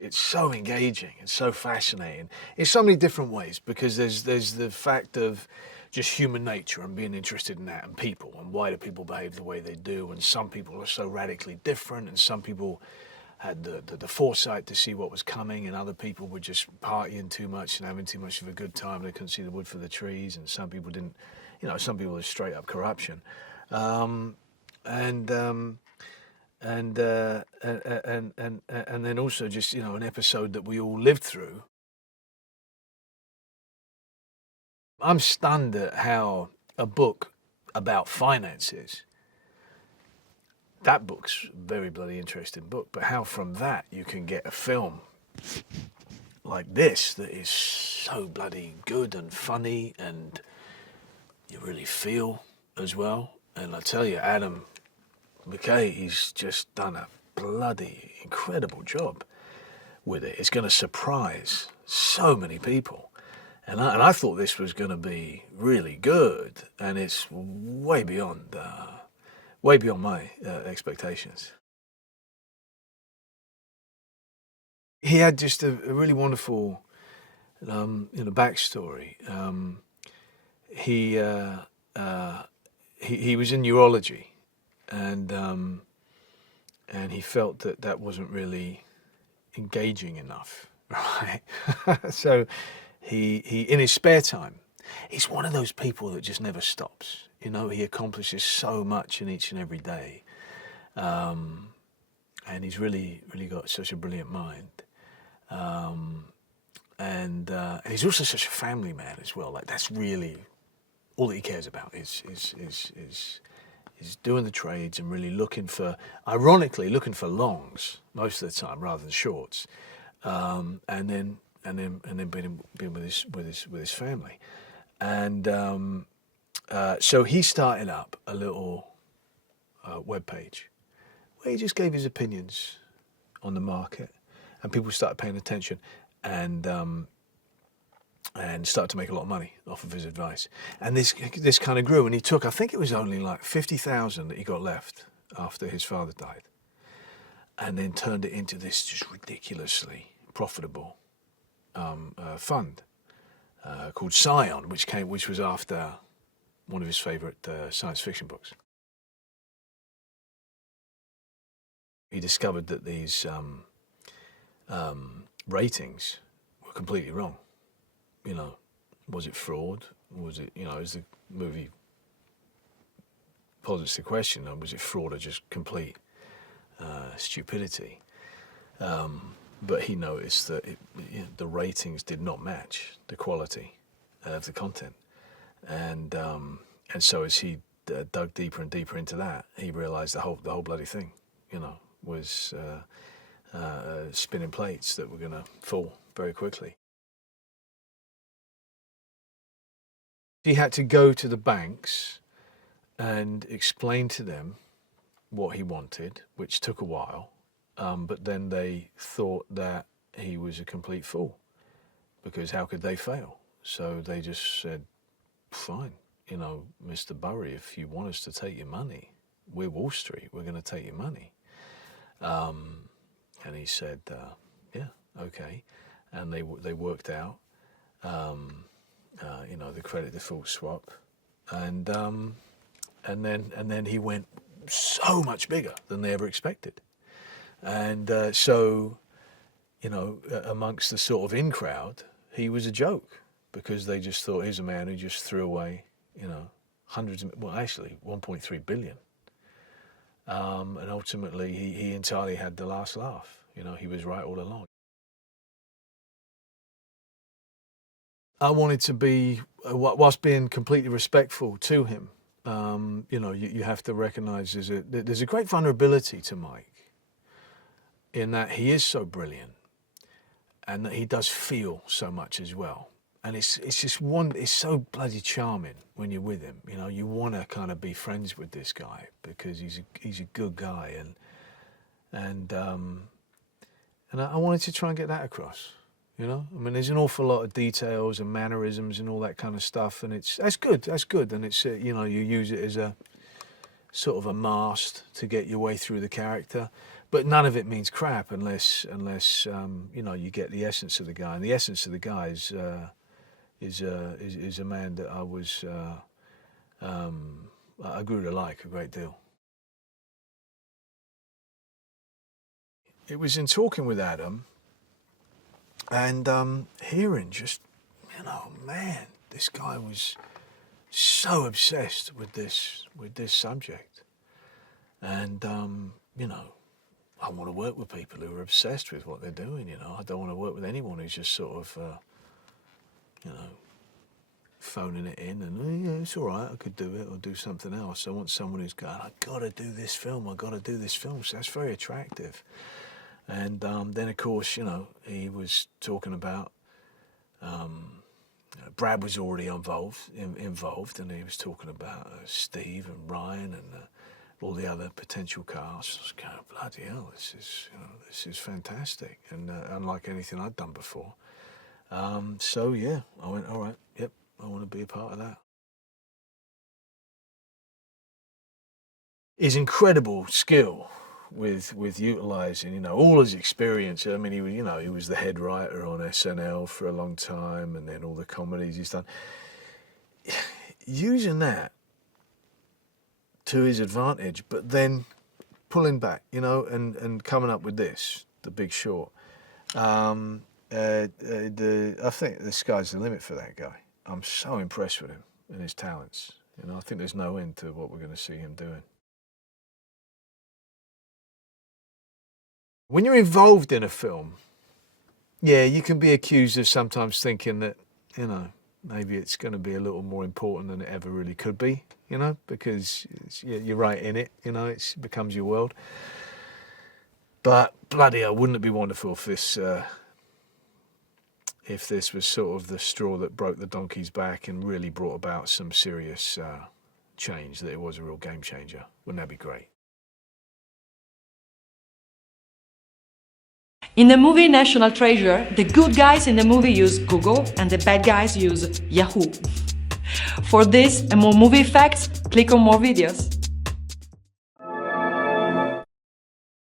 It's so engaging, it's so fascinating in so many different ways, because there's the fact of just human nature and being interested in that, and people, and why do people behave the way they do, and some people are so radically different, and some people had the foresight to see what was coming, and other people were just partying too much and having too much of a good time. They couldn't see the wood for the trees, and some people didn't, some people are straight up corruption. And then also just an episode that we all lived through. I'm stunned at how a book about finances, that book's a very bloody interesting book, but how from that you can get a film like this that is so bloody good and funny, and you really feel as well. And I tell you, Adam McKay, he's just done a bloody incredible job with it. It's going to surprise so many people. And I thought this was going to be really good, and it's way beyond my expectations. He had just a really wonderful, backstory. He was in neurology, and he felt that wasn't really engaging enough, right? So he in his spare time, he's one of those people that just never stops. He accomplishes so much in each and every day, and he's really got such a brilliant mind. And he's also such a family man as well. Like, that's really all that he cares about is doing the trades, and really ironically looking for longs most of the time rather than shorts, and then being with his family, and so he started up a little web page where he just gave his opinions on the market, and people started paying attention, and started to make a lot of money off of his advice. And this kind of grew, and he took, I think it was only like 50,000 that he got left after his father died, and then turned it into this just ridiculously profitable fund called Scion, which was after one of his favourite science fiction books. He discovered that these ratings were completely wrong. Was it fraud? Was it, as the movie posits the question, was it fraud or just complete stupidity? But he noticed that the ratings did not match the quality of the content, and so as he dug deeper and deeper into that, he realised the whole bloody thing, was spinning plates that were going to fall very quickly. He had to go to the banks and explain to them what he wanted, which took a while, but then they thought that he was a complete fool, because how could they fail? So they just said, fine, Mr. Burry, if you want us to take your money, we're Wall Street, we're going to take your money. And he said, yeah, okay. And they worked out, the credit default swap, and then he went so much bigger than they ever expected. And so, amongst the sort of in crowd, he was a joke, because they just thought, here's a man who just threw away, actually 1.3 billion. And ultimately, he entirely had the last laugh. He was right all along. I wanted to be, whilst being completely respectful to him, you have to recognise there's a great vulnerability to Mike, in that he is so brilliant, and that he does feel so much as well. And it's so bloody charming when you're with him. You want to kind of be friends with this guy, because he's a good guy, and I wanted to try and get that across. There's an awful lot of details and mannerisms and all that kind of stuff, and that's good, and it's you use it as a sort of a mast to get your way through the character. But none of it means crap unless you know, you get the essence of the guy. And the essence of the guy is a man that I grew to like a great deal. It was in talking with Adam and hearing just, you know, man, this guy was so obsessed with this subject. And you know, I want to work with people who are obsessed with what they're doing, you know. I don't want to work with anyone who's just sort of, you know, phoning it in and, oh, yeah, it's all right, I could do it or do something else. I want someone who's going, I've got to do this film, I've got to do this film. So that's very attractive. And then, of course, you know, he was talking about, Brad was already involved, and he was talking about Steve and Ryan and all the other potential cast. I was going, bloody hell, this is fantastic, and unlike anything I'd done before. So yeah, I went, all right, yep, I want to be a part of that. His incredible skill with utilising, you know, all his experience. I mean, he was the head writer on SNL for a long time, and then all the comedies he's done. Using that to his advantage, but then pulling back, you know, and coming up with this, The Big Short. I think the sky's the limit for that guy. I'm so impressed with him and his talents. You know, I think there's no end to what we're going to see him doing. When you're involved in a film, yeah, you can be accused of sometimes thinking that, you know, maybe it's going to be a little more important than it ever really could be, you know, because you're right in it, you know, it becomes your world. But bloody hell, wouldn't it be wonderful if this was sort of the straw that broke the donkey's back and really brought about some serious change, that it was a real game changer? Wouldn't that be great? In the movie National Treasure, the good guys in the movie use Google and the bad guys use Yahoo. For this and more movie facts, click on more videos.